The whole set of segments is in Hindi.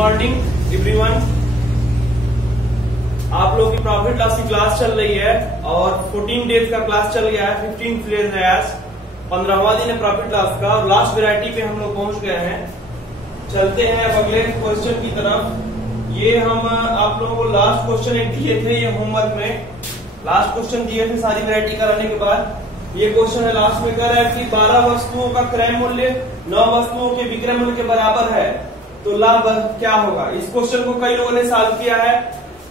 Morning everyone. आप लोगों की प्रॉफिट लॉस की क्लास चल रही है और 14 डेज का क्लास चल गया है। 15 डेज है आज, 15वां दिन है प्रॉफिट लॉस का और लास्ट वेराइटी पे हम लोग पहुंच गए हैं। चलते हैं अब अगले क्वेश्चन की तरफ। ये हम आप लोगों को लास्ट क्वेश्चन एक दिए थे, ये होमवर्क में लास्ट क्वेश्चन दिए थे सारी वेराइटी कराने के बाद। ये क्वेश्चन है लास्ट में, कह रहा है कि 12 वस्तुओं का क्रय मूल्य 9 वस्तुओं के विक्रय मूल्य के बराबर है तो लाभ क्या होगा। इस क्वेश्चन को कई लोगों ने सॉल्व किया है।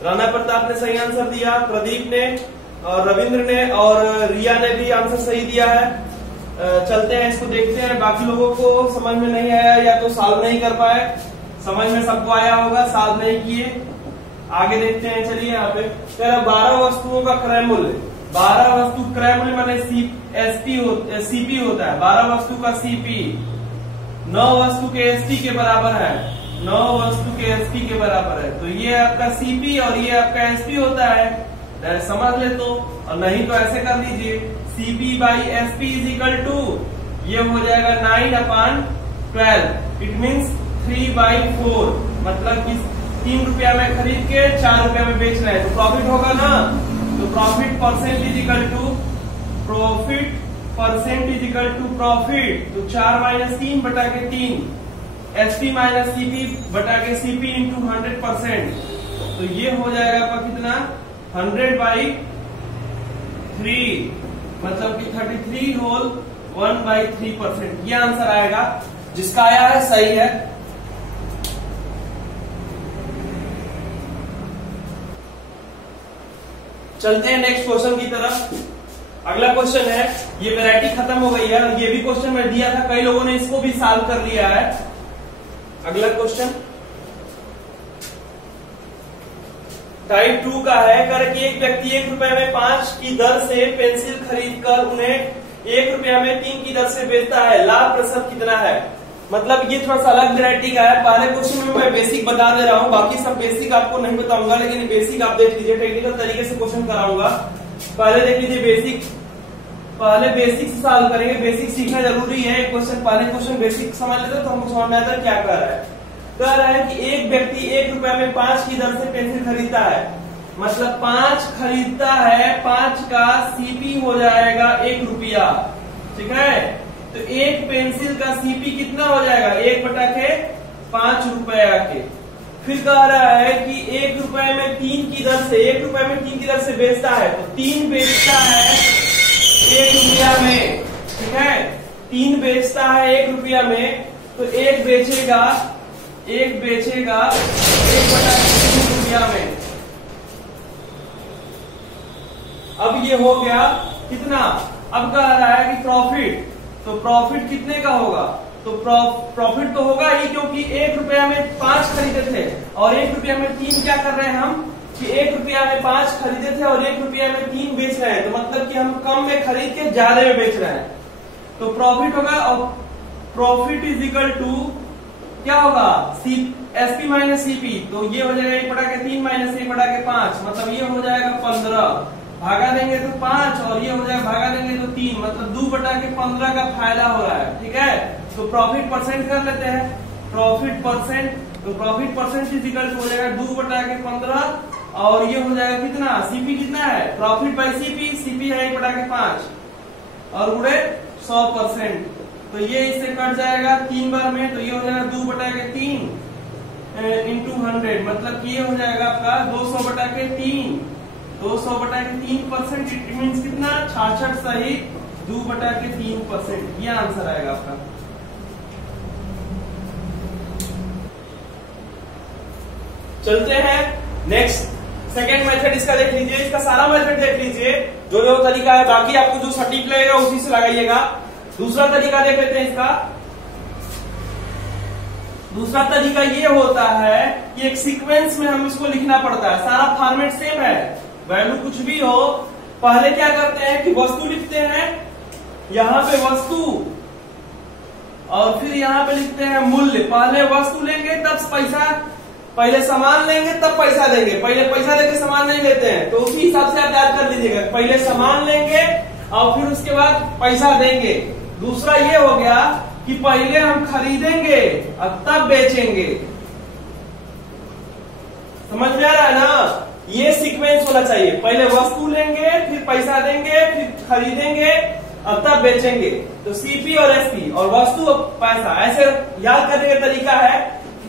राणा प्रताप ने सही आंसर दिया, प्रदीप ने और रविंद्र ने और रिया ने भी आंसर सही दिया है। चलते हैं इसको देखते हैं। बाकी लोगों को समझ में नहीं आया या तो सॉल्व नहीं कर पाए, समझ में सबको आया होगा, सॉल्व नहीं किए। आगे देखते हैं। चलिए यहाँ पे कह रहा 12 वस्तुओं का क्रय मूल्य, 12 वस्तु क्रय मूल्य माने सीपी होता है। 12 वस्तु का सीपी 9 वस्तु के एसपी के बराबर है। 9 वस्तु के एसपी के बराबर है तो ये आपका सीपी और ये आपका एसपी होता है। समझ ले तो, और नहीं तो ऐसे कर लीजिए CP by SP is equal to ये हो जाएगा 9/12। It means 3/4। मतलब कि 3 रुपया में खरीद के 4 रुपया में बेच रहे हैं तो प्रॉफिट होगा ना। तो profit percent is equal to profit percent is equal to profit. तो 4 - 3 बटा के 3 एसपी माइनस सीपी बटा के सीपी इंटू 100%। तो ये हो जाएगा आपका कितना 100/3 मतलब कि 33 होल 1/3%। ये आंसर आएगा। जिसका आया है सही है। चलते हैं नेक्स्ट क्वेश्चन की तरफ। अगला क्वेश्चन है, ये वैरायटी खत्म हो गई है और ये भी क्वेश्चन मैं दिया था, कई लोगों ने इसको भी सॉल्व कर लिया है। अगला क्वेश्चन टाइप 2 का है। करके एक व्यक्ति 1 रुपए में 5 की दर से पेंसिल खरीद कर उन्हें 1 रुपया में 3 की दर से बेचता है, लाभ प्रतिशत कितना है। मतलब ये थोड़ा सा अलग वैरायटी का है। पहले क्वेश्चन में मैं बेसिक बता दे रहा हूँ, बाकी सब बेसिक आपको नहीं बताऊंगा, लेकिन बेसिक आप देख लीजिए। टेक्निकल तरीके से क्वेश्चन कराऊंगा। पहले देख लीजिए बेसिक, पहले बेसिक से सॉल्व करेंगे। बेसिक सीखना जरूरी है। क्वेश्चन पहले क्वेश्चन बेसिक समझ लेते तो हमको समझ में आता है क्या कर रहा है। कह रहा है कि एक व्यक्ति 1 रुपया में 5 की दर से पेंसिल खरीदता है। मतलब 5 खरीदता है, 5 का सीपी हो जाएगा 1 रुपया, ठीक है। तो एक पेंसिल का सीपी कितना हो जाएगा 1/5 रुपया के। फिर कह रहा है कि 1 रुपए में 3 की दर से 1 रुपए में 3 की दर से बेचता है। तो 3 बेचता है 1 रुपया में, ठीक है। 3 बेचता है 1 रुपया में तो एक बेचेगा 1/3 रुपया में। अब ये हो गया कितना। अब कह रहा है कि प्रॉफिट, तो प्रॉफिट कितने का होगा। तो प्रॉफिट तो होगा ही, क्योंकि 1 रुपया में 5 खरीदे थे और 1 रुपया में 3 क्या कर रहे हैं हम कि 1 रुपया में 5 खरीदे थे और 1 रुपया में 3 बेच रहे हैं। तो मतलब कि हम कम में खरीद के ज्यादा में बेच रहे हैं तो प्रॉफिट होगा। और प्रॉफिट इज इक्वल टू क्या होगा एसपी माइनस सीपी। तो ये हो जाएगा 1/3 माइनस 1/5 मतलब ये हो जाएगा 15। भागा देंगे तो 5 और ये हो जाएगा भागा देंगे तो 3 मतलब 2/15 का फायदा हो रहा है, ठीक है। तो प्रॉफिट परसेंट कर लेते हैं। प्रॉफिट परसेंट, तो profit percent is equal to हो जाएगा 2/15 और ये हो जाएगा कितना सीपी कितना है प्रॉफिट बाई सीपी। सीपी है 1/5 और उड़े 100%। तो ये इससे कट जाएगा 3 बार में। तो ये हो जाएगा 2/3 इंटू 100 मतलब कि ये हो जाएगा आपका 200/3। 200/3% इट मीन्स कितना 66 सहित 2/3%। ये आंसर आएगा आपका। चलते हैं नेक्स्ट सेकेंड मेथड। इसका देख लीजिए, इसका सारा मेथड देख लीजिए, जो जो तरीका है। बाकी आपको जो सटीक लगेगा उसी से लगाइएगा। दूसरा तरीका देख लेते हैं। इसका दूसरा तरीका ये होता है कि एक सीक्वेंस में हम इसको लिखना पड़ता है। सारा फॉर्मेट सेम है, वैल्यू कुछ भी हो। पहले क्या करते हैं कि वस्तु लिखते हैं, यहाँ पे वस्तु और फिर यहाँ पे लिखते हैं मूल्य। पहले वस्तु लेंगे तब पैसा, पहले सामान लेंगे तब पैसा देंगे। पहले पैसा देके सामान नहीं लेते हैं, तो उसी हिसाब से आप याद कर लीजिएगा। पहले सामान लेंगे और फिर उसके बाद पैसा देंगे। दूसरा ये हो गया कि पहले हम खरीदेंगे और तब बेचेंगे। समझ में आ रहा है ना? ये सीक्वेंस होना चाहिए, पहले वस्तु लेंगे, फिर पैसा देंगे, फिर खरीदेंगे और तब बेचेंगे। तो सीपी और एसपी और वस्तु और पैसा, ऐसे याद करने का तरीका है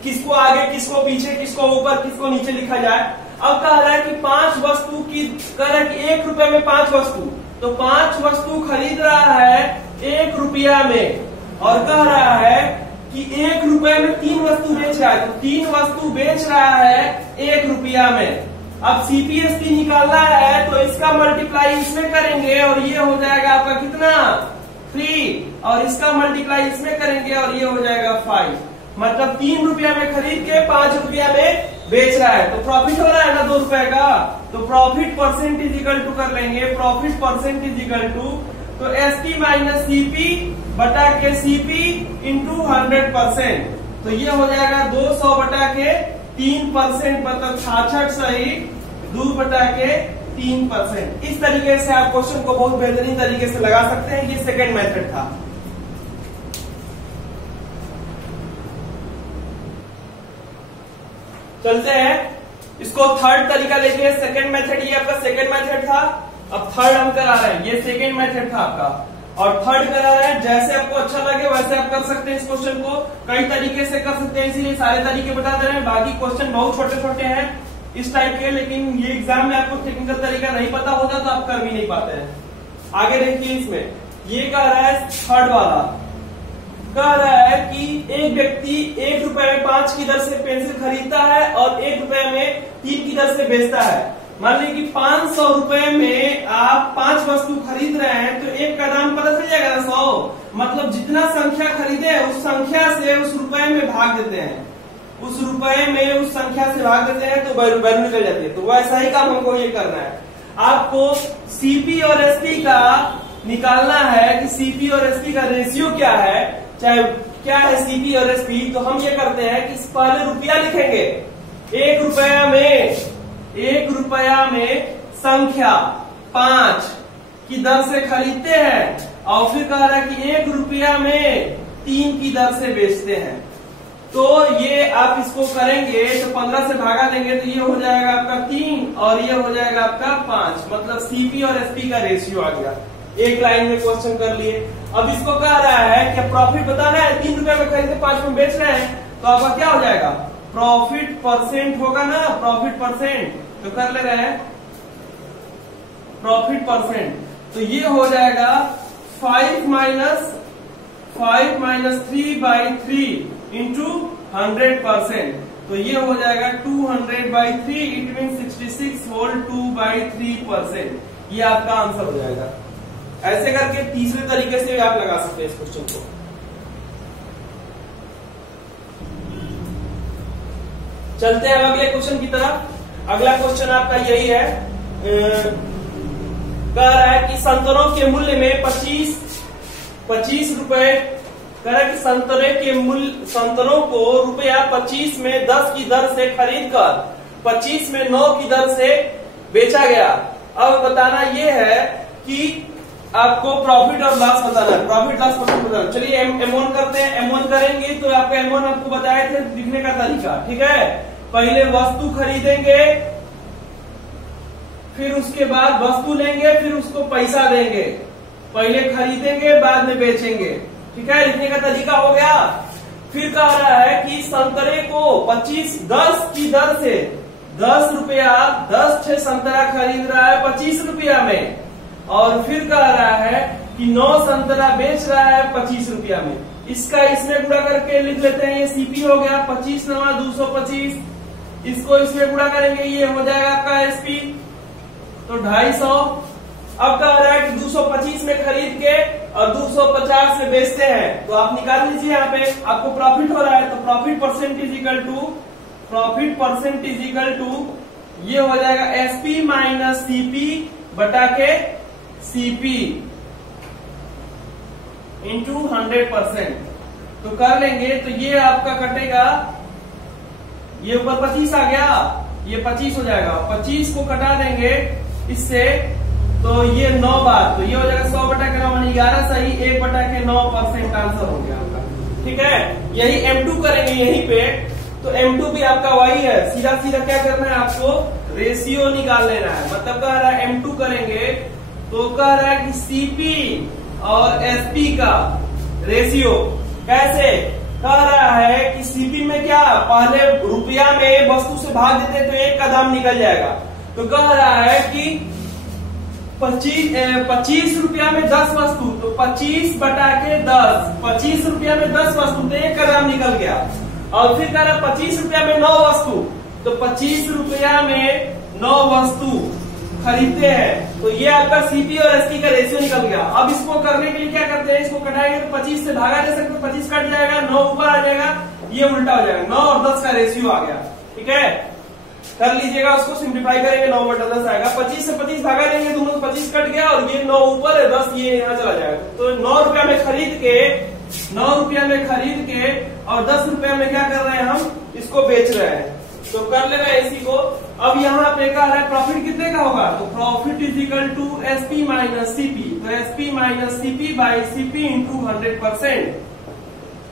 किसको आगे, किसको पीछे, किसको ऊपर, किसको नीचे लिखा जाए। अब कह रहा है कि 5 वस्तु की, कह रहा है कि 1 रुपए में 5 वस्तु, तो 5 वस्तु खरीद रहा है 1 रुपया में, और कह रहा है कि 1 रुपए में 3 वस्तु बेच रहा है, तो 3 वस्तु बेच रहा है 1 रुपया में। अब सीपीएसपी निकालना है तो इसका मल्टीप्लाई इसमें करेंगे और ये हो जाएगा आपका कितना 3, और इसका मल्टीप्लाई इसमें करेंगे और ये हो जाएगा 5। मतलब 3 रुपया में खरीद के 5 रुपया में बेच रहा है, तो प्रॉफिट हो रहा है ना 2 रुपए का। तो profit percent is equal to कर लेंगे, profit percent is equal to, तो एसपी माइनस सीपी बटा के सीपी इंटू 100%, तो ये हो जाएगा 200 बटा के 3%, मतलब 66 सही 2 बटा के 3%। इस तरीके से आप क्वेश्चन को बहुत बेहतरीन तरीके से लगा सकते हैं। ये सेकेंड मेथड था। चलते हैं इसको थर्ड तरीका देखिए। सेकेंड मेथड, ये आपका सेकेंड मेथड था, अब थर्ड हम करा रहे हैं। ये सेकेंड मेथड था आपका और थर्ड करा रहे हैं। जैसे आपको अच्छा लगे वैसे आप कर सकते हैं। इस क्वेश्चन को कई तरीके से कर सकते हैं, इसीलिए सारे तरीके बता दे रहे हैं। बाकी क्वेश्चन बहुत छोटे छोटे हैं इस टाइप के, लेकिन ये एग्जाम में आपको टेक्निकल तरीका नहीं पता होता तो आप कर भी नहीं पाते हैं। आगे देखिए, इसमें ये कह रहा है थर्ड वाला, कह रहा है कि एक व्यक्ति 1 रुपए में 5 की दर से पेंसिल खरीदता है और 1 रुपए में 3 की दर से बेचता है। मान लीजिए कि 500 रुपए में आप 5 वस्तु खरीद रहे हैं, तो एक का दाम पता चल जाएगा ना 100, मतलब जितना संख्या खरीदे उस संख्या से उस रुपए में भाग देते हैं, उस रुपए में उस संख्या से भाग देते हैं तो वैल्यू निकल जाती है। तो वैसा ही काम हमको ये करना है। आपको सीपी और एसपी का निकालना है कि सीपी और एसपी का रेशियो क्या है, चाहे क्या है सीपी और एसपी। तो हम ये करते हैं कि पहले रुपया लिखेंगे, 1 रुपया में संख्या 5 की दर से खरीदते हैं, और फिर कह रहा है कि 1 रुपया में 3 की दर से बेचते हैं। तो ये आप इसको करेंगे तो 15 से भागा देंगे तो ये हो जाएगा आपका 3 और ये हो जाएगा आपका 5, मतलब सीपी और एसपी का रेशियो आ गया। एक लाइन में क्वेश्चन कर लिए। अब इसको कह रहा है कि प्रॉफिट बताना है, 3 रुपए में खरीदे 5 में बेच रहे हैं, तो आपका क्या हो जाएगा, प्रॉफिट परसेंट होगा ना, प्रॉफिट परसेंट। तो कर ले रहे हैं प्रॉफिट परसेंट, तो ये हो जाएगा 5 माइनस 3/3 इंटू 100%, तो ये हो जाएगा 200/3, इट मीन 66 होल 2/3%। ये आपका आंसर हो जाएगा। ऐसे करके तीसरे तरीके से भी आप लगा सकते हैं इस क्वेश्चन को। चलते हैं अगले क्वेश्चन की तरफ। अगला क्वेश्चन आपका यही है, कह रहा है कि संतरों के मूल्य में 25 रुपए, कह रहा है कि संतरों को रुपया 25 में 10 की दर से खरीदकर 25 में 9 की दर से बेचा गया। अब बताना ये है कि आपको प्रॉफिट और लॉस बताना है, प्रॉफिट लॉस बताना। चलिए M1 करते हैं। M1 करेंगे तो आपका M1 आपको बताए थे लिखने का तरीका, ठीक है। पहले वस्तु खरीदेंगे, फिर उसके बाद वस्तु लेंगे, फिर उसको पैसा देंगे। पहले खरीदेंगे बाद में बेचेंगे, ठीक है। लिखने का तरीका हो गया। फिर कह रहा है कि संतरे को 10 की दर से 10 रुपया 10 छह संतरा खरीद रहा है 25 रुपया में, और फिर कह रहा है कि 9 संतरा बेच रहा है 25 रुपया में। इसका इसमें गुणा करके लिख लेते हैं, ये सीपी हो गया 25 9 225। इसको इसमें गुणा करेंगे, ये हो जाएगा आपका एसपी, तो 250। अब कह रहा है कि 225 में खरीद के और 250 में बेचते हैं, तो आप निकाल लीजिए। यहाँ पे आपको प्रॉफिट हो रहा है, तो profit percent is equal to ये हो जाएगा एसपी माइनस सीपी बटा के सीपी इंटू 100%। तो कर लेंगे तो ये आपका कटेगा, ये ऊपर 25 आ गया, ये 25 हो जाएगा। 25 को कटा देंगे इससे, तो ये 9 बार, तो ये हो जाएगा 100 बटा के 9 यानी 11 सही, 1 बटा के 9% आंसर हो गया आपका, ठीक है। यही M2 करेंगे यहीं पे। तो M2 भी आपका वही है। सीधा सीधा क्या करना है आपको, रेशियो निकाल लेना है। मतलब कह रहा है M2 करेंगे तो कह रहा है कि CP और SP का रेशियो कैसे, कह रहा है कि CP में क्या, पहले रुपया में वस्तु से भाग देते तो 1 का दाम निकल जाएगा। तो कह रहा है कि 25 रुपया में 10 वस्तु, तो 25 बटा के 10, 25 रुपया में 10 वस्तु तो 1 का दाम निकल गया। और फिर कह रहा 25 रुपया में 9 वस्तु, तो 25 रुपया में 9 वस्तु खरीदते हैं। तो ये आपका CP और SP का रेशियो निकल गया। अब इसको करने के लिए क्या करते हैं, इसको कटाएंगे तो 25 से भागा दे सकते, 25 कट जाएगा, 9 ऊपर आ जाएगा, ये उल्टा हो जाएगा, 9 और 10 का रेशियो आ गया। ठीक है, कर लीजिएगा, उसको सिंप्लीफाई करेंगे, 9 बटा 10 आएगा। 25 से 25 भागा देंगे, दोनों 25 कट गया और ये 9 ऊपर है, 10 ये यहाँ चला जाएगा। तो 9 रुपया में खरीद के, 9 रुपया में खरीद के और 10 रुपया में क्या कर रहे हैं, हम इसको बेच रहे हैं। तो कर लेना इसी को। अब यहाँ पे कह रहा है प्रॉफिट कितने का होगा, तो profit is equal to SP minus CP, तो SP minus CP by CP into 100%।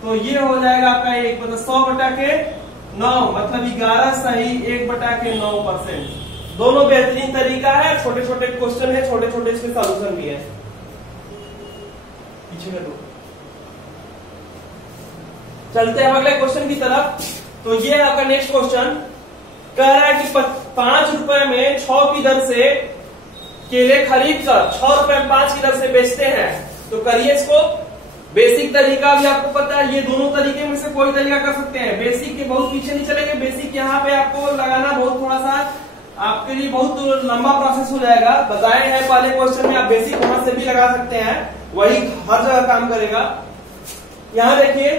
तो ये हो जाएगा आपका 1 मतलब 100 बटा के 9, मतलब 11 सही 1 बटा के 9%। दोनों बेहतरीन तरीका है, छोटे छोटे क्वेश्चन है, छोटे छोटे इसके सॉल्यूशन भी है। पीछे में दो, चलते हैं अगले क्वेश्चन की तरफ। तो ये है आपका नेक्स्ट क्वेश्चन, कह रहा है कि 5 रुपए में 6 की दर से केले खरीद कर 6 रुपए में 5 की दर से बेचते हैं। तो करिए इसको। बेसिक तरीका भी आपको पता है, ये दोनों तरीके में से कोई तरीका कर सकते हैं। बेसिक के बहुत पीछे नहीं चलेंगे, बेसिक यहाँ पे आपको लगाना बहुत थोड़ा सा आपके लिए बहुत लंबा प्रोसेस हो जाएगा। बताए हैं पहले क्वेश्चन में, आप बेसिक वहां से भी लगा सकते हैं, वही हर जगह काम करेगा। यहाँ देखिए,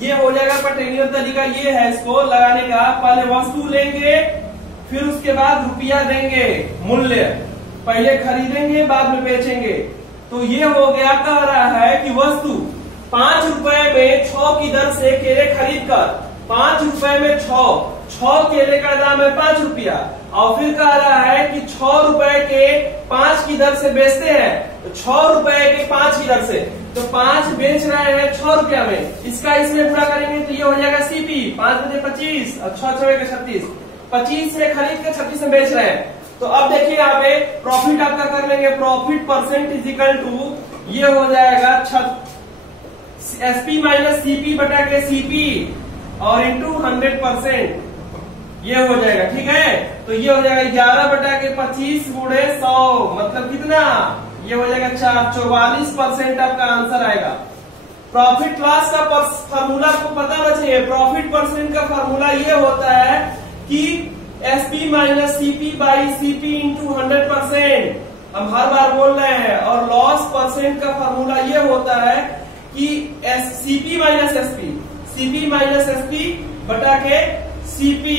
ये हो जाएगा पर्टिकुलर तरीका, ये है इसको लगाने का। पहले वस्तु लेंगे, फिर उसके बाद रुपया देंगे, मूल्य पहले खरीदेंगे बाद में बेचेंगे। तो ये हो गया, कह रहा है कि वस्तु 5 रुपए में 6 की दर से केले खरीद कर, 5 रुपए में 6 केले का दाम है 5 रुपया, और फिर कह रहा है कि 6 रुपए के 5 की दर से बेचते हैं। तो 6 रुपए के 5 की दर से, तो 5 बेच रहे हैं 6 रुपया में, इसका इसमें पूरा करेंगे तो ये हो जाएगा CP, 5 बजे 25 और 6 6 के 36, 25 से खरीद के 36 में बेच रहे हैं। तो अब देखिए यहाँ पे प्रॉफिट आपका कर लेंगे, profit percent is equal to ये हो जाएगा SP माइनस CP बटा के CP और इंटू 100%, ये हो जाएगा। ठीक है, तो ये हो जाएगा 11 बटा के 25 गुणे 100, मतलब कितना, ये हो जाएगा 44% आपका आंसर आएगा। प्रॉफिट लॉस का फार्मूला आपको पता होना चाहिए। प्रॉफिट परसेंट का फार्मूला ये होता है कि SP minus CP by CP into 100%, हम हर बार बोल रहे हैं। और लॉस परसेंट का फार्मूला ये होता है कि CP minus SP, CP minus SP बटा के CP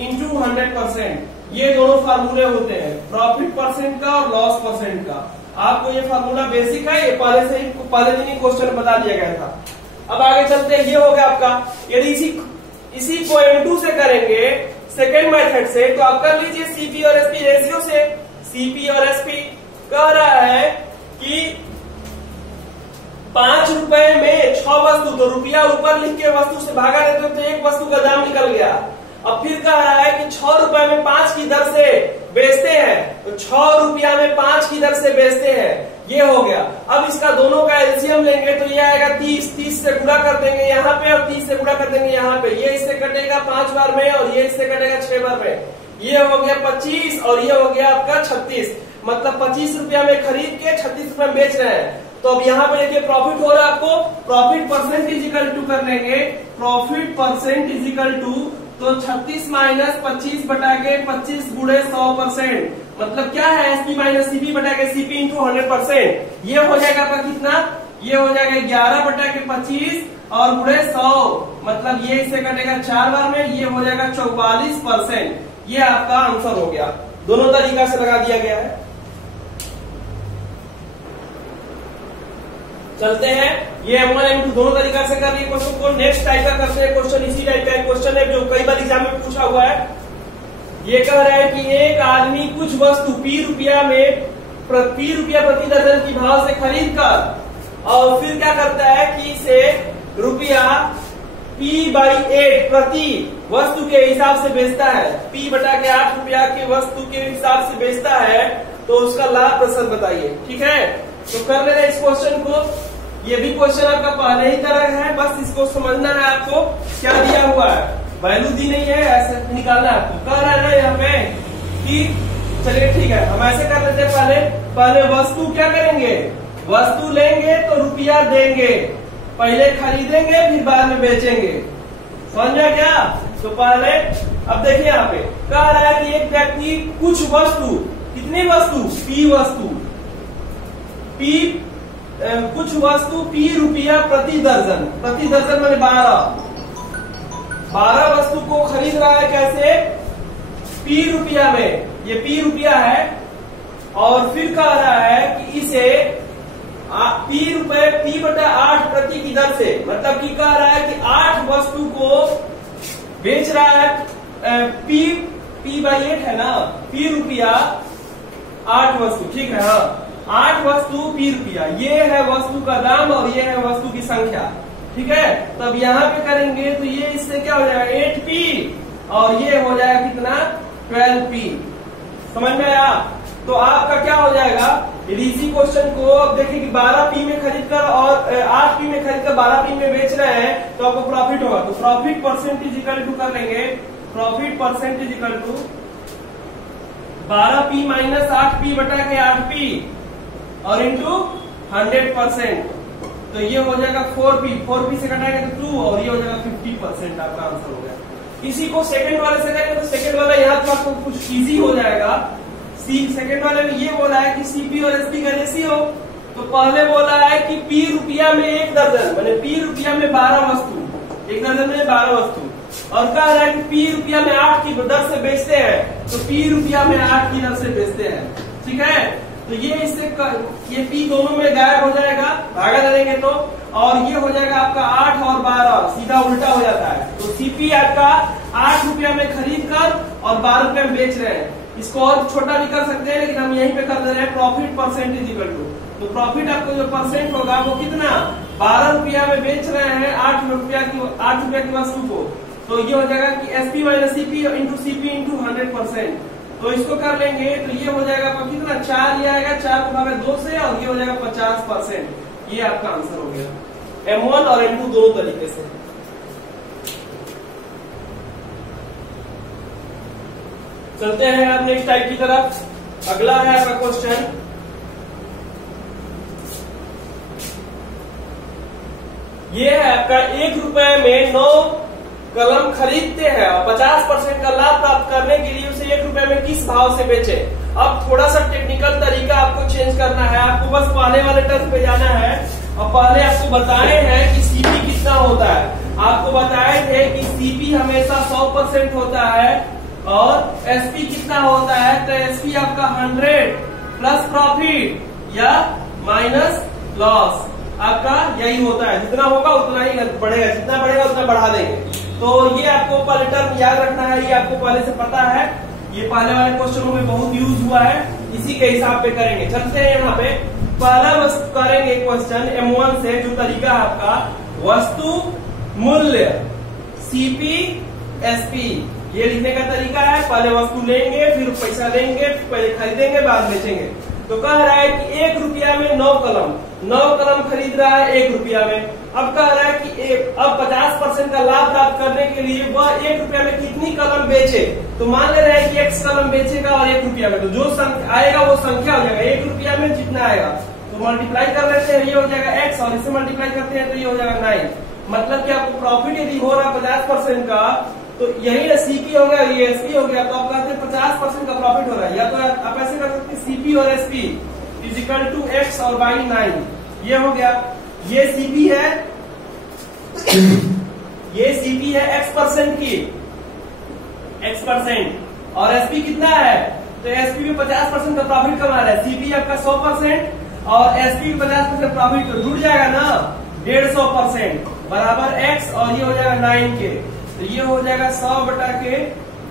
इंटू 100%, ये दोनों फार्मूले होते हैं, प्रॉफिट परसेंट का और लॉस परसेंट का। आपको ये फार्मूला बेसिक है, ये पहले दिन ही क्वेश्चन बता दिया गया था। अब आगे चलते हैं, ये हो गया आपका। यदि इसी को M2 से करेंगे सेकेंड मेथड से, तो आप कर लीजिए CP और SP रेशियो से। CP और SP कह रहा है कि 5 रुपए में 6 वस्तु, तो रुपया ऊपर लिख के वस्तु से भागा देते तो 1 वस्तु का दाम निकल गया। अब फिर कह रहा है कि 6 रुपए में 5 की दर से बेचते हैं, तो 6 रुपया में 5 की दर से बेचते हैं, ये हो गया। अब इसका दोनों का एलसीएम लेंगे तो ये आएगा 30 से गुणा कर देंगे यहाँ पे और 30 से गुणा कर देंगे यहाँ पे, ये इससे कटेगा 5 बार में और ये इससे कटेगा 6 बार में, ये हो गया 25 और ये हो गया आपका 36, मतलब 25 रुपया में खरीद के 36 रुपया में बेच रहे हैं। तो अब यहाँ पे देखिए प्रॉफिट हो रहा है आपको, profit percent is equal to कर लेंगे, profit percent is equal to, तो 36 माइनस 25 बटा के 25 गुणे 100%, मतलब क्या है SP माइनस CP बटा के CP इंटू 100%, ये हो जाएगा आपका कितना, ये हो जाएगा 11 बटा के 25 और गुणे 100, मतलब ये इससे कटेगा 4 बार में, ये हो जाएगा 44%, ये आपका आंसर हो गया। दोनों तरीका से लगा दिया गया है। चलते हैं, ये M1 M2 दोनों तरीका से कर लिए क्वेश्चन को। नेक्स्ट टाइप का करते हैं क्वेश्चन, इसी टाइप का क्वेश्चन है जो कई बार एग्जाम में पूछा हुआ है। ये कह रहा है कि एक आदमी कुछ वस्तु P रुपया प्रति दर्जन की भाव से खरीद कर और फिर क्या करता है कि इसे रुपया P/8 प्रति वस्तु के हिसाब से बेचता है, P बटा के 8 रुपया की वस्तु के हिसाब से बेचता है, तो उसका लाभ प्रतिशत बताइए। ठीक है, तो कर ले रहे इस क्वेश्चन को। ये भी क्वेश्चन आपका पहले ही तरह है, बस इसको समझना है आपको क्या दिया हुआ है, वैल्यू दी नहीं है, ऐसे निकालना है आपको। कह रहा है ना यहाँ पे कि चलिए ठीक है, हम ऐसे कर लेते हैं। पहले वस्तु क्या करेंगे, वस्तु लेंगे तो रुपया देंगे, पहले खरीदेंगे फिर बाद में बेचेंगे। समझ में क्या? तो पहले अब देखिए यहाँ पे कह रहा है कि एक व्यक्ति कुछ वस्तु, कितनी वस्तु, कुछ वस्तु P रुपया प्रति दर्जन मैंने 12 वस्तु को खरीद रहा है। कैसे? P रुपया में, ये P रुपया है। और फिर कह रहा है कि इसे P बटा 8 प्रति की दर से, मतलब कि कह रहा है कि 8 वस्तु को बेच रहा है। P/8 है ना, P रुपया 8 वस्तु, ठीक है। हाँ, 8 वस्तु P रुपया, ये है वस्तु का दाम और ये है वस्तु की संख्या। ठीक है, तो अब यहाँ पे करेंगे तो ये इससे क्या हो जाएगा 8P और ये हो जाएगा कितना 12P। समझ में आया? तो आपका क्या हो जाएगा, यदि इसी क्वेश्चन को अब देखिए कि 12P में खरीद कर और 8P में खरीद कर 12P में बेच रहे हैं तो आपको प्रॉफिट होगा। तो प्रॉफिट परसेंटेज इक्वल टू कर लेंगे, profit percentage equal to 12P minus 8P बटा के 8P और इंटू 100%। तो ये हो जाएगा 4P से घटाएंगे तो 2 और ये हो जाएगा 50%। आपका आंसर हो गया। इसी को सेकंड वाले से करेंगे तो सेकंड वाला यहाँ तो आपको कुछ इजी हो जाएगा। सेकंड वाले में ये बोला है कि CP और SP का रेशियो, तो पहले बोला है कि P रुपया में 1 दर्जन, मैंने P रुपया में 12 वस्तु, 1 दर्जन में 12 वस्तु। और कह रहा है कि P रुपया में 8 की दर से बेचते हैं, तो P रुपया में 8 की दर से बेचते हैं। ठीक है, तो ये इससे ये P दोनों में गायब हो जाएगा, भागा करेंगे तो, और ये हो जाएगा आपका 8 और 12 सीधा उल्टा हो जाता है। तो CP आपका 8 रुपया में खरीद कर और 12 रुपया में बेच रहे हैं। इसको और छोटा भी कर सकते हैं, लेकिन हम यहीं पे कर दे रहे हैं प्रॉफिट परसेंटेज इक्वल टू। तो प्रॉफिट आपको जो परसेंट होगा वो कितना, 12 रुपया में बेच रहे हैं 8 रुपया की वस्तु को, तो ये हो जाएगा कि SP minus CP into CP into 100%। तो इसको कर लेंगे तो ये हो जाएगा आपका कितना, 4 ये आएगा, 4 को भागा 2 से, और ये हो जाएगा 50%। ये आपका आंसर हो गया। M1 और M2 दोनों तरीके से। चलते हैं अब नेक्स्ट टाइप की तरफ। अगला है आपका क्वेश्चन, ये है आपका 1 रुपए में 9 कलम खरीदते हैं और 50% का लाभ प्राप्त करने के लिए उसे 1 रुपए में किस भाव से बेचे। अब थोड़ा सा टेक्निकल तरीका आपको चेंज करना है, आपको बस पहले वाले टर्म पे जाना है। और पहले आपको बताए हैं कि CP कितना होता है, आपको बताए थे कि CP हमेशा 100% होता है और SP कितना होता है, तो SP आपका 100 प्लस प्रॉफिट या माइनस लॉस, आपका यही होता है। जितना होगा उतना ही बढ़ेगा, जितना बढ़ेगा उतना बढ़ा देंगे। तो ये आपको पहले टर्म याद रखना है, ये आपको पहले से पता है, ये पहले वाले क्वेश्चनों में बहुत यूज हुआ है, इसी के हिसाब पे करेंगे। चलते हैं यहाँ पे पहला वस्तु करेंगे क्वेश्चन M1 से। जो तरीका है आपका, वस्तु मूल्य CP SP, ये लिखने का तरीका है। पहले वस्तु लेंगे, फिर पैसा लेंगे, पहले खरीदेंगे, बाद बेचेंगे। तो कह रहा है कि 1 रुपया में 9 कलम खरीद रहा है 1 रुपया में। अब कह रहा है कि अब 50% का लाभ प्राप्त करने के लिए वह 1 रुपया में कितनी कलम बेचे। तो मान ले रहे हैं कि X कलम बेचेगा और 1 रुपया में, तो जो आएगा वो संख्या हो जाएगा 1 रुपया में जितना आएगा। तो मल्टीप्लाई कर लेते हैं, ये हो जाएगा X और इसे मल्टीप्लाई करते हैं तो ये हो जाएगा 9। मतलब कि आपको प्रॉफिट यदि हो रहा 50% का, तो यही ना CP हो गया, ये SP हो गया, तो आप कहते हैं 50% का प्रॉफिट हो रहा है। या तो आप ऐसे कर सकते हैं CP और SP is equal to X और बाई 9, ये हो गया। ये CP है, ये CP है X% की, X%, और SP कितना है, तो SP में 50% का प्रॉफिट कमा रहा है। CP आपका 100% और SP 50% प्रॉफिट, तो जुड़ जाएगा ना 150% बराबर X, और ये हो जाएगा 9 के, तो ये हो जाएगा 100 बटा के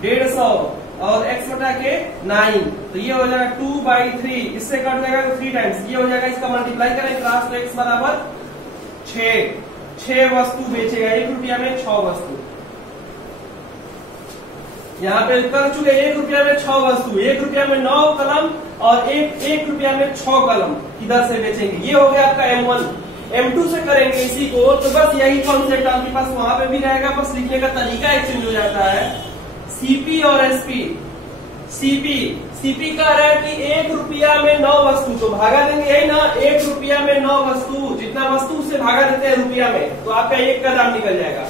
150 और X बटा के 9, तो ये हो जाएगा 2/3, इससे कट जाएगा तो 3 टाइम्स, ये हो जाएगा। इसका मल्टीप्लाई करें क्लास, तो X बराबर 6, 6 वस्तु बेचेगा, 1 रुपया में 6 वस्तु। यहाँ पे कर चुके 1 रुपया में 6 वस्तु, 1 रुपया में 9 कलम और 1 रुपया में 6 कलम किधर से बेचेंगे। ये हो गया आपका M1। M2 से करेंगे इसी को, तो बस यही कॉन्सेप्ट आपके पास वहां पे भी रहेगा, बस लिखने का तरीका एक्सचेंज हो जाता है। सीपी और एसपी। सीपी कह रहा है कि 1 रुपया में 9 वस्तु, तो भागा देंगे यही ना, 1 रुपया में 9 वस्तु, जितना वस्तु से भागा देते हैं रुपया में, तो आपका 1 का दाम निकल जाएगा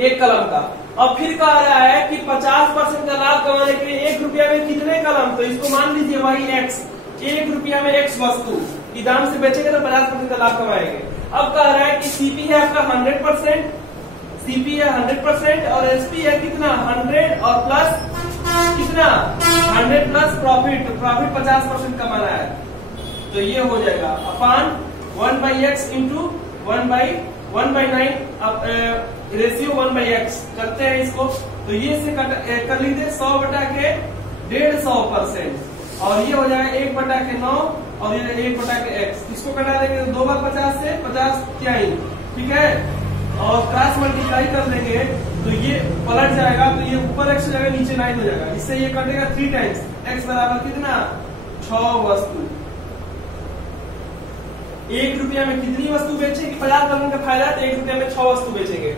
1 कलम का। और फिर कह रहा है कि 50% का लाभ कमाने के लिए 1 रुपया में कितने कलम, तो इसको मान लीजिए वही x, 1 रुपया में x वस्तु की दाम से बेचेंगे तो 50% का लाभ कमाएंगे। अब कह रहा है कि सीपी है आपका 100%, सीपी है 100% और एसपी है कितना 100 और प्लस कितना 100 प्लस प्रॉफिट, तो प्रॉफिट 50% कमाना है, तो ये हो जाएगा अपान 1/x इंटू 1/9 रेशियो 1/x करते हैं इसको, तो ये से कर लीजिए 100 बटा के 150%, और ये हो जाएगा 1 बटा के 9 और ये 1 बटा के x। इसको कटा देंगे 2 बार 50 से 50 क्या ही, ठीक है, और क्रॉस मल्टीप्लाई कर देंगे तो ये पलट जाएगा, तो ये ऊपर x हो जाएगा नीचे 9 हो जाएगा, इससे ये कटेगा 3 टाइम्स, x बराबर कितना 6 वस्तु। 1 रुपया में कितनी वस्तु बेचेंगे, 50% का फायदा, तो 1 रुपया में 6 वस्तु बेचेंगे।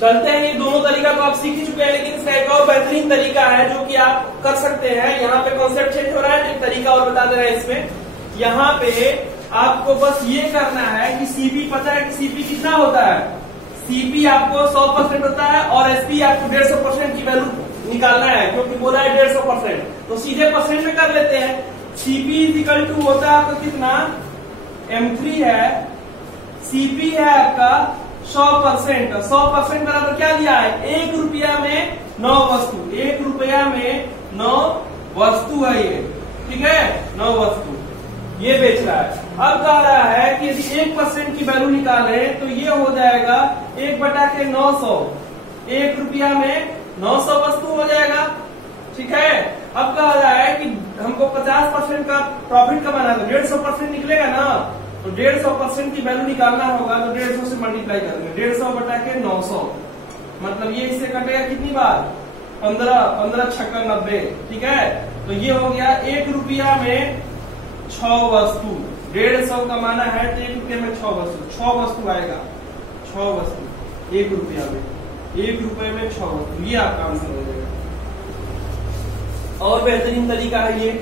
चलते हैं, ये दोनों तरीका तो आप सीख ही चुके हैं, लेकिन इसका एक और बेहतरीन तरीका है जो कि आप कर सकते हैं। यहाँ पे कॉन्सेप्ट चेंज हो रहा है, एक तरीका और बता दे रहे हैं इसमें। यहाँ पे आपको बस ये करना है कि सीपी पता है कि सीपी कितना होता है, सीपी आपको 100% होता है और एसपी आपको 150% की वैल्यू निकालना है, क्योंकि बोला है 150%, तो सीधे परसेंट में कर लेते हैं। सीपी इक्वल टू होता है आपका कितना M3 है, सीपी है आपका 100%, 100% बराबर क्या दिया है 1 रुपया में 9 वस्तु, 1 रुपया में 9 वस्तु है ये, ठीक है, 9 वस्तु ये बेच रहा है। अब कह रहा है कि यदि 1% की वैल्यू निकाले तो ये हो जाएगा 1 बटा के 900, 1 रुपया में 900 वस्तु हो जाएगा, ठीक है। अब कह रहा है कि हमको 50% का प्रॉफिट कमाना है, तो 150% निकलेगा ना, तो 150% की वैल्यू निकालना होगा, तो 150 से मल्टीप्लाई करेंगे, 150 बटा के 900, मतलब ये इससे कटेगा कितनी बार 15 छक्का 90, ठीक है। तो ये हो गया 1 रुपया में 6 वस्तु, 150 कमाना है तो 1 रुपया में 6 वस्तु आएगा, 6 वस्तु 1 रुपया में, 1 रुपये में 6 वस्तु, ये आपका आंसर हो जाएगा। और बेहतरीन तरीका है ये।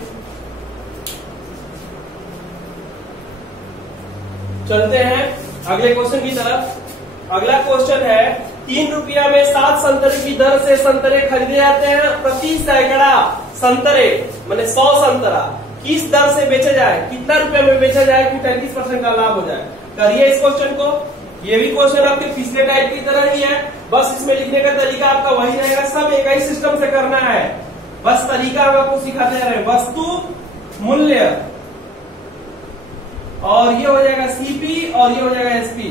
चलते हैं अगले क्वेश्चन की तरफ। अगला क्वेश्चन है 3 रुपया में 7 संतरे की दर से संतरे खरीदे जाते हैं, प्रति सैकड़ा संतरे माने 100 संतरा किस दर से बेचा जाए, कितना रुपए में बेचा जाए कि 33% का लाभ हो जाए। करिए इस क्वेश्चन को, ये भी क्वेश्चन आपके पिछले टाइप की तरह ही है, बस इसमें लिखने का तरीका आपका वही रहेगा, सब एक ही सिस्टम से करना है, बस तरीका हम आपको सिखाते रहे। वस्तु मूल्य और ये हो जाएगा सीपी और ये हो जाएगा एसपी।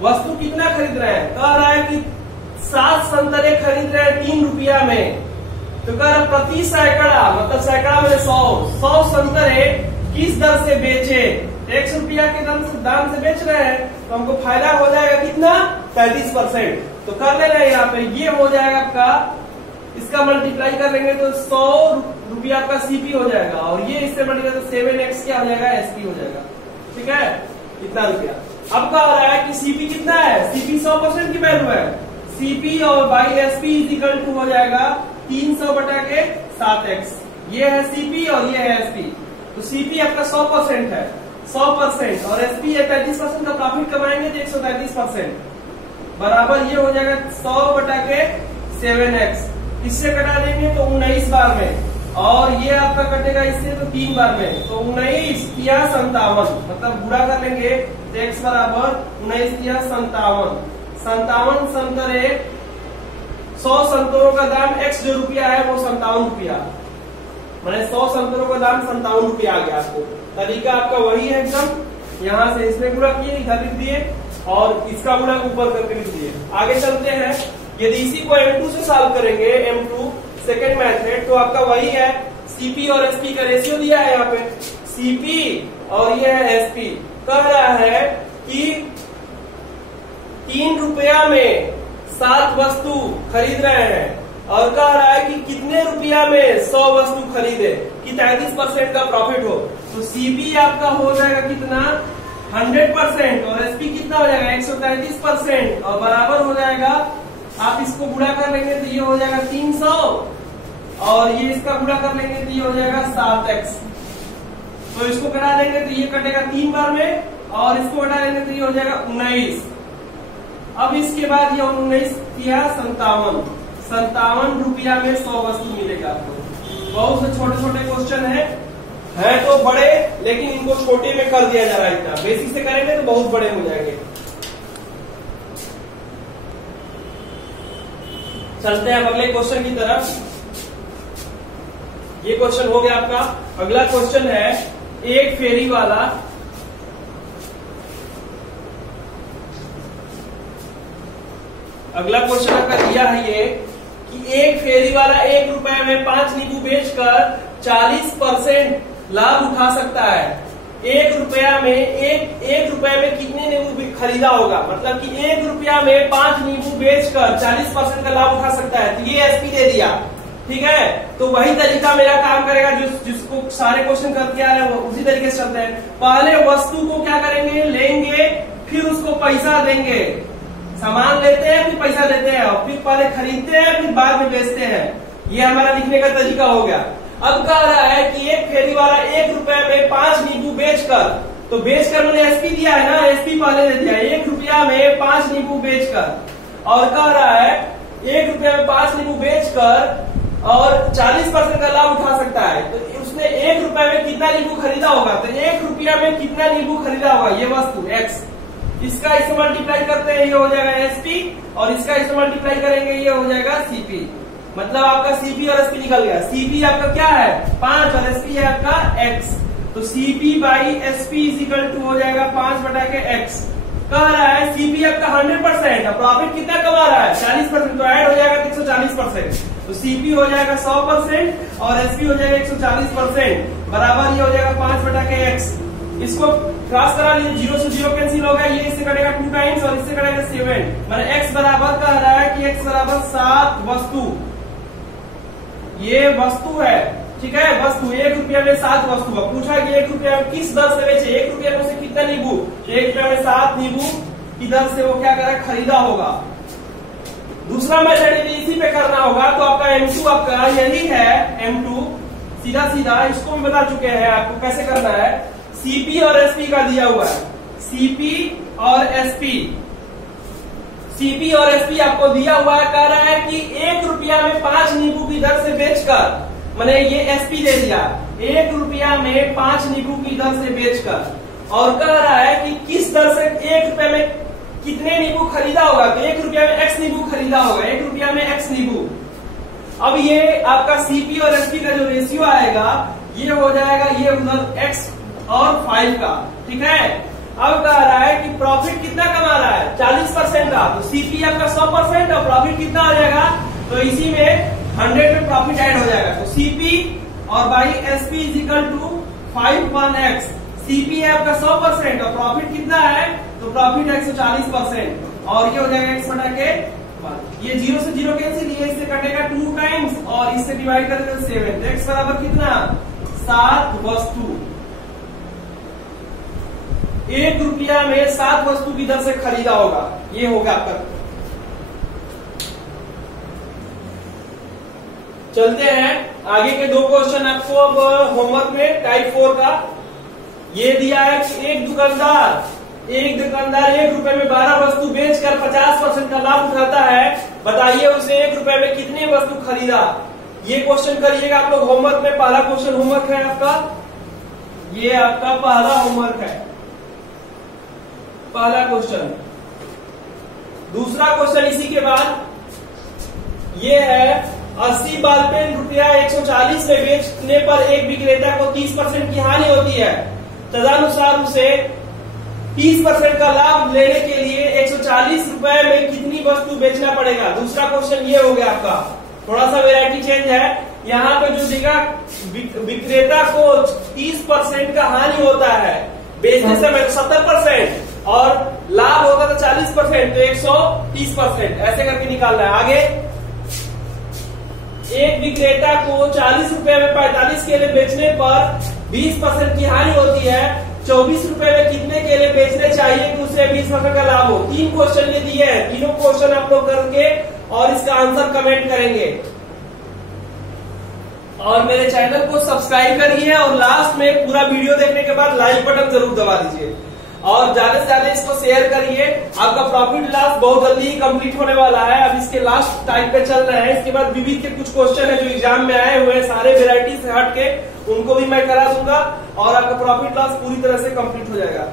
वस्तु कितना खरीद रहे हैं, कह रहा है कि 7 संतरे खरीद रहे हैं 3 रुपया में, तो कह रहा प्रति सैकड़ा मतलब सैकड़ा में 100 संतरे किस दर से बेचे, 1 रुपया के दाम से बेच रहे हैं, तो हमको फायदा हो जाएगा कितना 33%। तो कर ले रहे हैं यहाँ पे, ये हो जाएगा आपका, इसका मल्टीप्लाई कर लेंगे तो 100 रुपया आपका सीपी हो जाएगा, और ये इससे मल्टीप्लाई तो 7x क्या हो जाएगा एसपी हो जाएगा, ठीक है, कितना रुपया। अब कह रहा है कि सीपी कितना है, सीपी 100% की वैल्यू है, सीपी और by SP is equal to हो जाएगा 300 बटा के 7x, ये है सीपी और ये है एसपी। तो सीपी आपका 100% है, 100% और एसपी है 33% का प्रॉफिट कमाएंगे तो 133% बराबर ये हो जाएगा 100 बटा के 7x। इससे कटा देंगे तो 19 बार में, और ये आपका कटेगा इससे तो 3 बार में, तो 19 या 57 मतलब बुरा कर लेंगे तो x बराबर 19 या 57 संतरे 100 संतरों का दाम x जो रुपया है वो 57 रुपया, मैंने 100 संतरों का दाम 57 रुपया आ गया। आपको तरीका आपका वही है एकदम, यहाँ से इसमें गुणा किए इधर लिख दिए और इसका गुणा ऊपर करके लिख दिए। आगे चलते हैं, यदि इसी को M2 से सॉल्व करेंगे, M2 सेकेंड मेथड, तो आपका वही है, सीपी और एसपी का रेशियो दिया है यहाँ पे, सीपी और ये है एसपी। कह रहा है कि 3 रुपया में 7 वस्तु खरीद रहे हैं और कह रहा है कि कितने रुपया में 100 वस्तु खरीदे कि 33% का प्रॉफिट हो। तो सीपी आपका हो जाएगा कितना 100% और एसपी कितना हो जाएगा 133% और बराबर हो जाएगा, आप इसको गुणा कर लेंगे तो ये हो जाएगा 300 और ये इसका गुणा कर लेंगे तो ये हो जाएगा 7x। तो इसको कटा देंगे तो ये कटेगा 3 बार में और इसको हटा देंगे तो ये हो जाएगा 19। अब इसके बाद ये 19 किया 57 रुपया में 100 वस्तु मिलेगा आपको। बहुत से छोटे छोटे क्वेश्चन है तो बड़े, लेकिन इनको छोटे में कर दिया जा रहा है। इतना बेसिक से करेंगे तो बहुत बड़े हो जाएंगे। चलते हैं अगले क्वेश्चन की तरफ। ये क्वेश्चन हो गया आपका। अगला क्वेश्चन है एक फेरी वाला अगला क्वेश्चन आपका दिया है ये कि एक फेरी वाला 1 रुपए में 5 नींबू बेचकर 40% लाभ उठा सकता है। 1 रुपया में एक रुपए में कितने नींबू खरीदा होगा, मतलब कि 1 रुपया में 5 नींबू बेचकर 40% का लाभ उठा सकता है। तो ये एसपी दे दिया, ठीक है। तो वही तरीका मेरा काम करेगा जिसको सारे क्वेश्चन करके आ रहे हैं, उसी तरीके से चलते हैं। पहले वस्तु को क्या करेंगे, लेंगे, फिर उसको पैसा देंगे। सामान लेते हैं फिर पैसा देते हैं और फिर पहले खरीदते हैं फिर बाद में बेचते हैं। ये हमारा लिखने का तरीका हो गया। अब कह रहा है कि एक फेरी वाला 1 रुपए में 5 नींबू बेचकर, तो बेचकर मैंने एसपी दिया है ना, एसपी पहले दे दिया। 1 रुपया में 5 नींबू बेचकर और कह रहा है 1 रुपया में 5 नींबू बेचकर और 40% का लाभ उठा सकता है। तो उसने 1 रुपए में कितना नींबू खरीदा होगा, तो 1 रुपया में कितना नींबू खरीदा होगा, ये वस्तु एक्स। इसका इससे मल्टीप्लाई करते हैं, ये हो जाएगा एसपी और इसका इससे मल्टीप्लाई करेंगे, ये हो जाएगा सीपी। मतलब आपका सीपी और एसपी निकल गया। सीपी आपका क्या है 5 और एसपी है आपका एक्स। तो CP by SP is equal to हो जाएगा 5 बटा के एक्स। कह रहा है सीपी आपका 100% और प्रॉफिट कितना कमा रहा है 40%, तो ऐड हो जाएगा 140%। तो सीपी हो जाएगा 100% और एसपी हो जाएगा 140%, बराबर ये हो जाएगा 5 बटा के एक्स। इसको क्रॉस करा लीजिए, 0 से 0 कैंसिल होगा, ये इससे कटेगा 2 टाइम्स और इससे कटेगा 7। मैंने एक्स बराबर कह रहा है कि एक्स बराबर 7 वस्तु, ये वस्तु है, ठीक है। वस्तु 1 रुपया में 7 वस्तु है। पूछा कि 1 रुपया में किस दर से बेचे, 1 रुपया में से कितना नींबू, 1 रुपया में 7 नींबू की दर से वो क्या करा खरीदा होगा। दूसरा मेथड भी इसी पे करना होगा। तो आपका M2 आपका यही है, M2 सीधा सीधा इसको भी बता चुके हैं आपको कैसे करना है। सीपी और एसपी का दिया हुआ है, सीपी और एसपी, सीपी और एसपी आपको दिया हुआ है। कह रहा है कि 1 रुपया में 5 नींबू की दर से बेचकर, मैंने ये एसपी दे दिया, 1 रुपया में 5 नींबू की दर से बेचकर, और कह रहा है कि किस दर से 1 रुपया में कितने नींबू खरीदा होगा। तो 1 रुपया में एक्स नींबू खरीदा होगा, 1 रुपया में एक्स नींबू। अब ये आपका सीपी और एसपी का जो रेशियो आएगा ये हो जाएगा ये उधर एक्स और 5 का, ठीक है। अब कह रहा है कि प्रॉफिट कितना कमा रहा है 40% का। तो सीपी आपका 100% और प्रॉफिट कितना आ जाएगा, तो इसी में 100 में प्रॉफिट ऐड हो जाएगा। तो सीपी और by SP is equal to 5/x। CP है आपका 100% और प्रॉफिट कितना है, तो प्रॉफिट है 140% और ये हो जाएगा x बटा के, ये 0 से 0 कैंसिल, ये इससे कटेगा 2 टाइम्स और इससे डिवाइड कर देंगे 7। तो x बराबर कितना 7 वस्तु, 1 रुपया में 7 वस्तु की दर से खरीदा होगा। ये होगा आपका। चलते हैं आगे के 2 क्वेश्चन आपको अब होमवर्क में टाइप 4 का। ये दिया है कि एक दुकानदार 1 रुपए में 12 वस्तु बेचकर 50% का लाभ उठाता है। बताइए उसे 1 रुपए में कितनी वस्तु खरीदा। ये क्वेश्चन करिएगा आप लोग होमवर्क में। पहला क्वेश्चन होमवर्क है आपका, ये आपका पहला होमवर्क है, पहला क्वेश्चन। दूसरा क्वेश्चन इसी के बाद ये है 80 बाल पेन रुपया 140 में बेचने पर एक विक्रेता को 30% की हानि होती है। तदनुसार उसे 30% का लाभ लेने के लिए 140 रुपए में कितनी वस्तु बेचना पड़ेगा। दूसरा क्वेश्चन ये हो गया आपका। थोड़ा सा वेराइटी चेंज है, यहाँ पे जो देगा विक्रेता को 30% का हानि होता है, बेचने समय 70% और लाभ होगा तो 40%, तो 130%, ऐसे करके निकालना है। आगे एक विक्रेता को 40 रुपए में 45 केले बेचने पर 20% की हानि होती है, 24 रुपए में कितने केले बेचने चाहिए कि उसे 20% का लाभ हो। 3 क्वेश्चन ये दिए हैं, तीनों क्वेश्चन आप लोग करके और इसका आंसर कमेंट करेंगे। और मेरे चैनल को सब्सक्राइब करिए और लास्ट में पूरा वीडियो देखने के बाद लाइक बटन जरूर दबा दीजिए और ज्यादा से ज्यादा इसको शेयर करिए। आपका प्रॉफिट लॉस बहुत जल्दी ही कंप्लीट होने वाला है, अब इसके लास्ट टाइम पे चल रहा है। इसके बाद विविध के कुछ क्वेश्चन है जो एग्जाम में आए हुए हैं, सारे वेराइटी से हट के उनको भी मैं करा दूंगा और आपका प्रॉफिट लॉस पूरी तरह से कंप्लीट हो जाएगा।